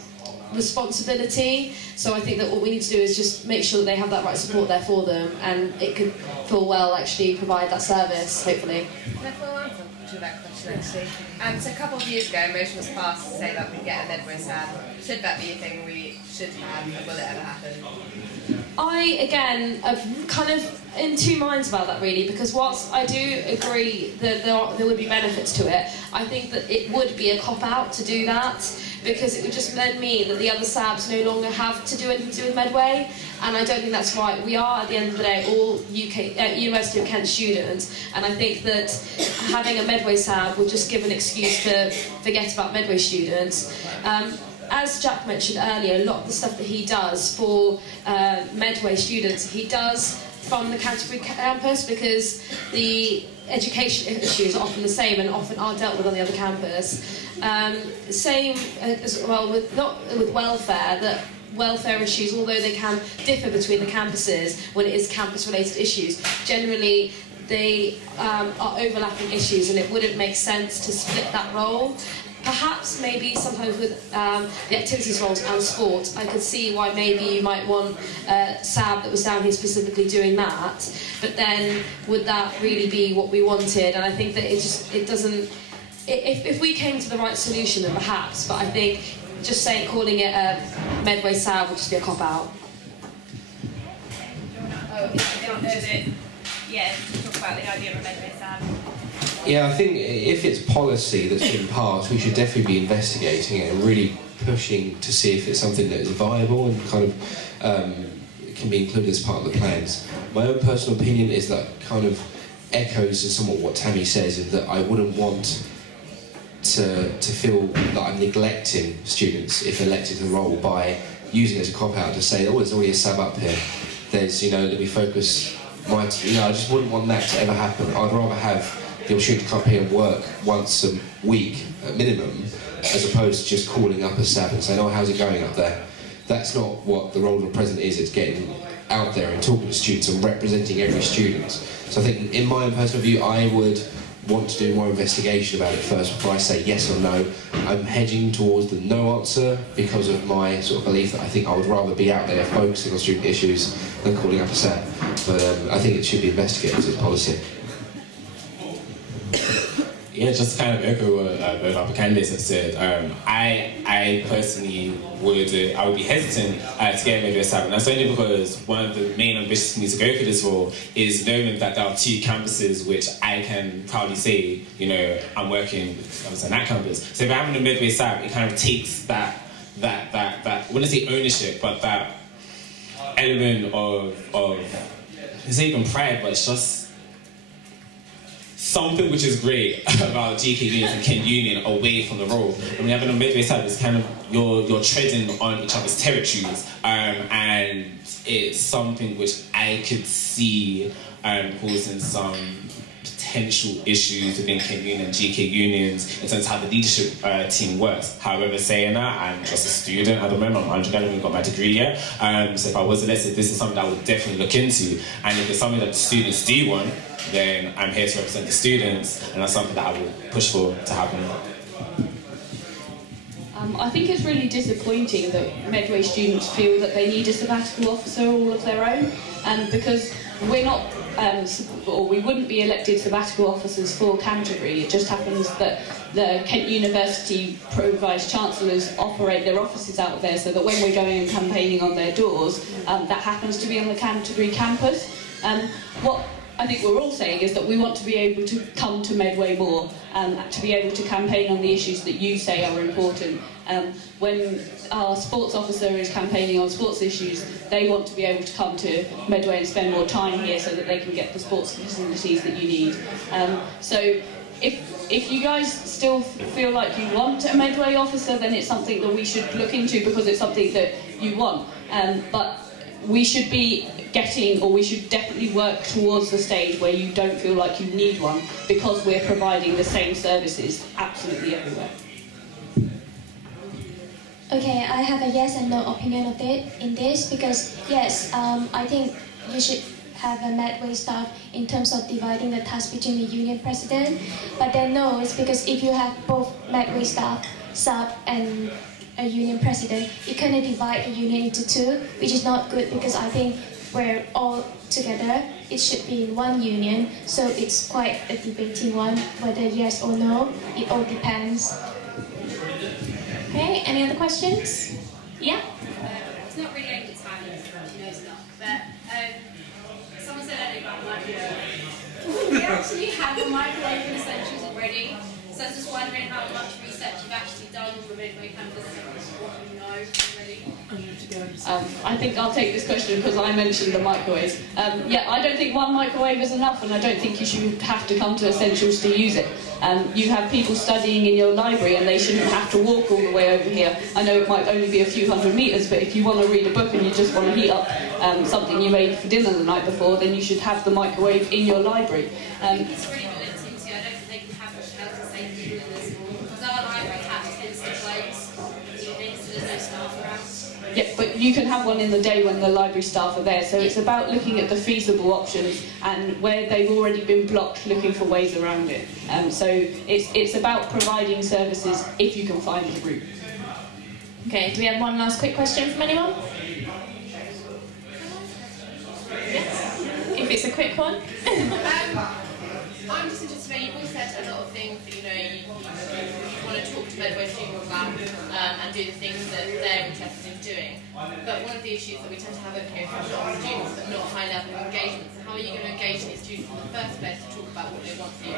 responsibility. So I think that what we need to do is just make sure that they have that right support there for them, and it could full well actually provide that service, hopefully. Can I follow on to that question actually? So a couple of years ago, a motion was passed to say that we'd get a Medway SAB. Should that be a thing we should have, and will it ever happen? I, again, am kind of in two minds about that, really, because whilst I do agree that there would be benefits to it, I think that it would be a cop-out to do that, because it would just then mean that the other SABs no longer have to do anything to do with Medway, and I don't think that's right. We are, at the end of the day, all University of Kent students, and I think that having a Medway SAB would just give an excuse to forget about Medway students. As Jack mentioned earlier, a lot of the stuff that he does for Medway students, he does from the Canterbury campus, because the education issues are often the same and often are dealt with on the other campus. Same as well with welfare, that welfare issues, although they can differ between the campuses when it is campus-related issues, generally they are overlapping issues, and it wouldn't make sense to split that role. Perhaps maybe sometimes with the activities roles and sport, I could see why maybe you might want SAB that was down here specifically doing that, but then would that really be what we wanted? And I think that it doesn't, if we came to the right solution, then perhaps, but I think just calling it a Medway SAB would just be a cop-out. Yeah, talk about the idea of a Medway SAB. Yeah, I think if it's policy that's been passed, we should definitely be investigating it and really pushing to see if it's something that is viable and kind of can be included as part of the plans. My own personal opinion is that kind of echoes somewhat what Tammy says, is that I wouldn't want to feel that I'm neglecting students if elected to the role by using it as a cop-out to say, oh, there's already a SAB up here. There's, let me focus I just wouldn't want that to ever happen. I'd rather have the opportunity to come here and work once a week at minimum, as opposed to just calling up a SAB and saying, oh, how's it going up there? That's not what the role of a president is. It's getting out there and talking to students and representing every student. So I think, in my own personal view, I would want to do more investigation about it first before I say yes or no. I'm hedging towards the no answer because of my sort of belief that I think I would rather be out there focusing on student issues than calling up a SAB. But I think it should be investigated as a policy. Yeah, just to kind of echo what both other candidates have said, I personally would be hesitant to get maybe a SAB, and that's only because one of the main ambitions for me to go for this role is knowing that there are two campuses which I can proudly say, I'm working on that campus. So if I'm having a Medway SAB, it kind of takes that I wouldn't say ownership, but that element of it's not even pride, but it's just something which is great about GK Unions and Kent Union away from the road. When you have it on Medway side, it's kind of you're treading on each other's territories, and it's something which I could see causing some potential issues within Kent Union and GK Unions in terms of how the leadership team works. However, saying that, I'm just a student at the moment. I'm undergraduate, got my degree yet. So if I was elected, this is something that I would definitely look into. And if it's something that the students do want, then I'm here to represent the students, and that's something that I will push for to happen. I think it's really disappointing that Medway students feel that they need a sabbatical officer all of their own, because we're not, or we wouldn't be elected sabbatical officers for Canterbury. It just happens that the Kent University Pro Vice Chancellors operate their offices out there, so that when we're going and campaigning on their doors, that happens to be on the Canterbury campus. What I think we're all saying is that we want to be able to come to Medway more, to be able to campaign on the issues that you say are important. When our sports officer is campaigning on sports issues, they want to be able to come to Medway and spend more time here so that they can get the sports facilities that you need. So if you guys still feel like you want a Medway officer, then it's something that we should look into, because it's something that you want. But we should be getting, or we should definitely work towards the stage where you don't feel like you need one, because we're providing the same services absolutely everywhere. Okay, I have a yes and no opinion of it in this, because yes, I think you should have a Medway staff in terms of dividing the task between the union president, but then no, it's because if you have both Medway staff, sub and a union president, you kind of divide the union into two, which is not good, because I think we're all together, it should be in one union, so it's quite a debating one, whether yes or no, it all depends. Okay, any other questions? Yeah? It's not really aimed at Tanya, she knows enough, but someone said earlier about microwave. We actually have a microwave in Essentials already, so I was just wondering how much research you've actually done on the Medway campus and what you know already. I think I'll take this question because I mentioned the microwave. Yeah, I don't think one microwave is enough, and I don't think you should have to come to Essentials to use it. You have people studying in your library and they shouldn't have to walk all the way over here. I know it might only be a few hundred metres, but if you want to read a book and you just want to heat up something you made for dinner the night before, then you should have the microwave in your library. It's really not looked into. I don't think they can have much health and safety in this, because our library tends to close evenings, so there's no staff around. Yeah, but you can have one in the day when the library staff are there, so it's about looking at the feasible options and where they've already been blocked, looking for ways around it. So it's about providing services if you can find a route. Okay, do we have one last quick question from anyone? Yes? If it's a quick one. I'm just interested, you've all said a lot of things that you want to talk to Medway students about and do the things that they're interested in doing. But one of the issues that we tend to have over here is a lot of students but not a high level of engagement. So how are you going to engage these students in the first place to talk about what they want to do?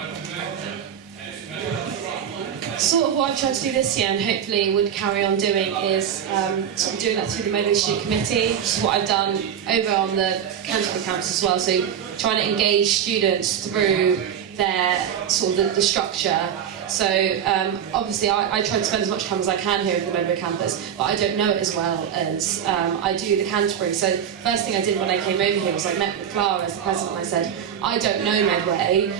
Sort of what I've tried to do this year, and hopefully would carry on doing, is sort of doing that through the Medway Student Committee, which is what I've done over on the Canterbury campus as well. So trying to engage students through their sort of the structure. So obviously I try to spend as much time as I can here at the Medway campus, but I don't know it as well as I do the Canterbury. So first thing I did when I came over here was I met with Clara as the president, and I said, I don't know Medway,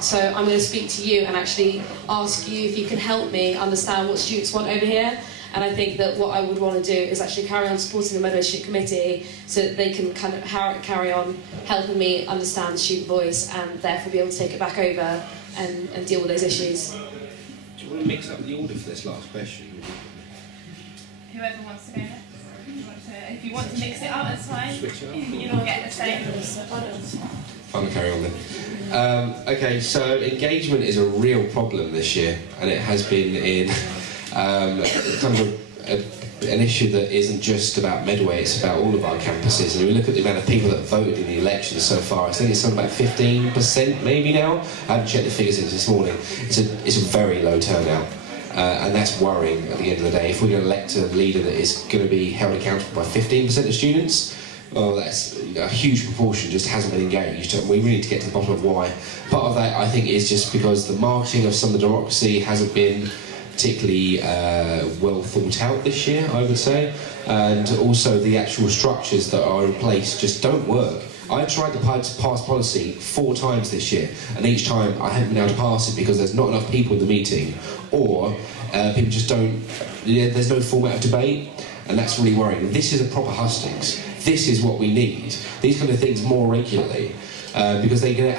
so I'm going to speak to you and actually ask you if you can help me understand what students want over here. And I think that what I would want to do is actually carry on supporting the Medway Student Committee so that they can kind of carry on helping me understand the student voice and therefore be able to take it back over and deal with those issues. Do you want to mix up the order for this last question? Whoever wants to go next. If you want to mix it up, that's fine. Switch it up. You'll all get the same. Fine, carry on then. Okay, so engagement is a real problem this year, and it has been in kind of an issue that isn't just about Medway, it's about all of our campuses. And we look at the amount of people that voted in the elections so far, I think it's something about 15% maybe now. I haven't checked the figures since this morning. It's a very low turnout. And that's worrying at the end of the day. If we're going to elect a leader that is going to be held accountable by 15% of students, well, that's a huge proportion just hasn't been engaged, and we really need to get to the bottom of why. Part of that, I think, is just because the marketing of some of the democracy hasn't been particularly well thought out this year, I would say, and also the actual structures that are in place just don't work. I tried to pass policy 4 times this year, and each time I haven't been able to pass it because there's not enough people in the meeting, or people just don't, there's no format of debate, and that's really worrying. This is a proper hustings. This is what we need. These kind of things more regularly, because they can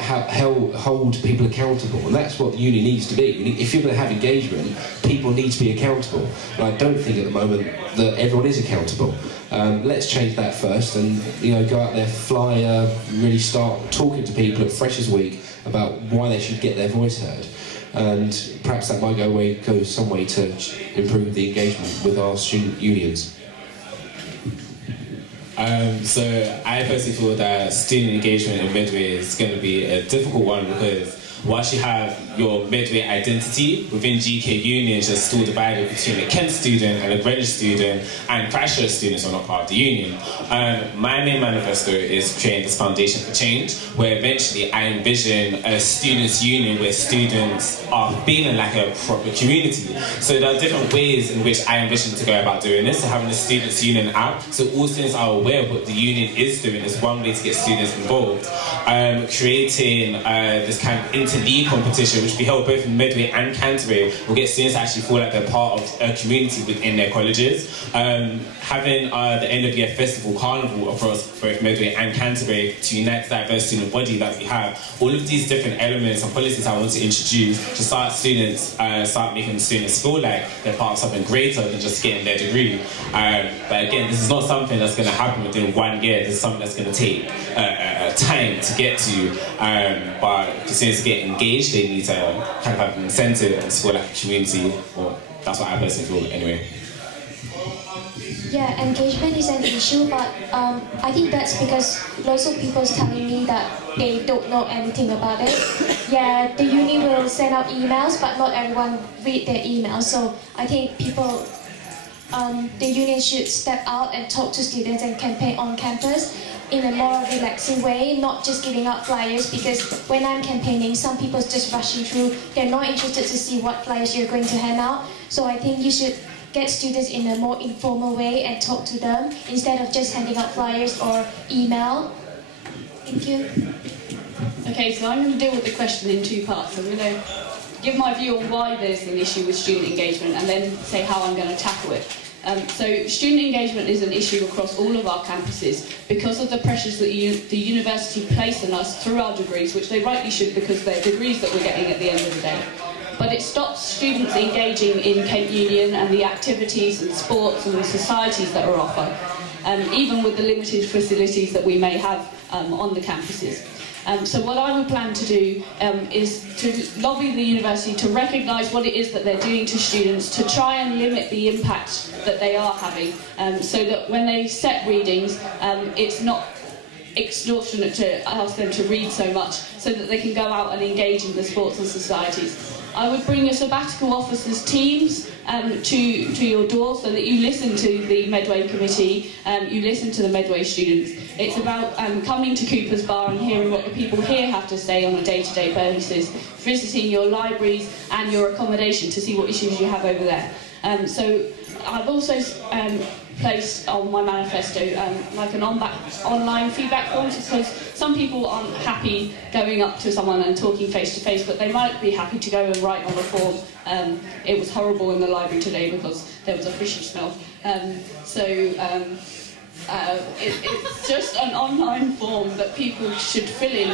hold people accountable, and that's what the union needs to be. If you're going to have engagement, people need to be accountable, and I don't think at the moment that everyone is accountable. Let's change that first, and go out there, fly, really start talking to people at Freshers Week about why they should get their voice heard, and perhaps that might go some way to improve the engagement with our student unions. So I personally feel that student engagement in Medway is going to be a difficult one, because whilst you have your Medway identity within GK unions, just still divided between a Kent student and a Greenwich student, and Christchurch students are not part of the union. My main manifesto is creating this foundation for change, where eventually I envision a students' union where students are feeling like a proper community. So there are different ways in which I envision to go about doing this. So having a students' union app, so all students are aware of what the union is doing, is one way to get students involved. Creating this kind of inter-league competition, which we held both in Medway and Canterbury, will get students to actually feel like they're part of a community within their colleges. Having the end of year festival carnival across both Medway and Canterbury to unite the diverse student body that we have. All of these different elements and policies I want to introduce to start making students feel like they're part of something greater than just getting their degree. But again, this is not something that's going to happen within 1 year. This is something that's going to take time to get to. But for students to get engaged, they need to kind of have an incentive and feel like a community. Well, that's what I personally feel anyway. Yeah, engagement is an issue, but I think that's because lots of people are telling me that they don't know anything about it. Yeah, the union will send out emails, but not everyone read their emails. So I think people, the union should step out and talk to students and campaign on campus in a more relaxing way, not just giving out flyers, because when I'm campaigning, some people are just rushing through. They're not interested to see what flyers you're going to hand out. So I think you should get students in a more informal way and talk to them instead of just handing out flyers or email. Thank you. Okay, so I'm going to deal with the question in 2 parts. I'm going to give my view on why there's an issue with student engagement and then say how I'm going to tackle it. So student engagement is an issue across all of our campuses because of the pressures that the university place on us through our degrees, which they rightly should because they're degrees that we're getting at the end of the day. But it stops students engaging in Kent Union and the activities and sports and the societies that are offered, even with the limited facilities that we may have on the campuses. So what I would plan to do is to lobby the university to recognise what it is that they're doing to students, to try and limit the impact that they are having, so that when they set readings, it's not extortionate to ask them to read so much, so that they can go out and engage in the sports and societies. I would bring a sabbatical officers teams to your door so that you listen to the Medway committee, you listen to the Medway students. It's about coming to Cooper's Bar and hearing what the people here have to say on a day-to-day basis, visiting your libraries and your accommodation to see what issues you have over there. So I've also placed on my manifesto like an online feedback form, because some people aren't happy going up to someone and talking face to face, but they might be happy to go and write on a form. It was horrible in the library today because there was a fishy smell. It's just an online form that people should fill in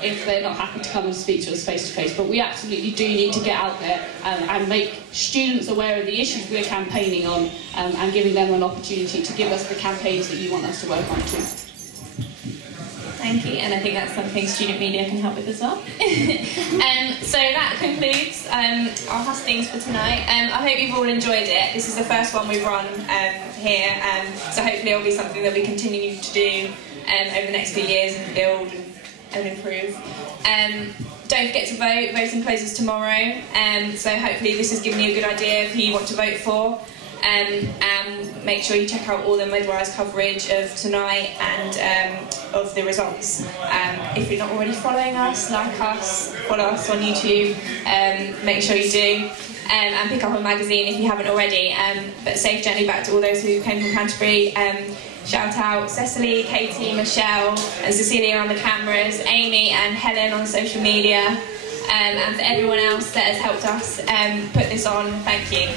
if they're not happy to come and speak to us face to face. But we absolutely do need to get out there and make students aware of the issues we're campaigning on, and giving them an opportunity to give us the campaigns that you want us to work on too. Thank you, and I think that's something student media can help with as well. So that concludes our hustings for tonight. I hope you've all enjoyed it. This is the first one we've run here, so hopefully it'll be something that we continue to do over the next few years and build and improve. Don't forget to vote. Voting closes tomorrow, so hopefully this has given you a good idea of who you want to vote for. and make sure you check out all the Midwise coverage of tonight and of the results. If you're not already following us, like us, follow us on YouTube, make sure you do. And pick up a magazine if you haven't already. But safe journey back to all those who came from Canterbury. Shout out Cecily, Katie, Michelle, and Cecilia on the cameras, Amy and Helen on social media, and for everyone else that has helped us put this on, thank you.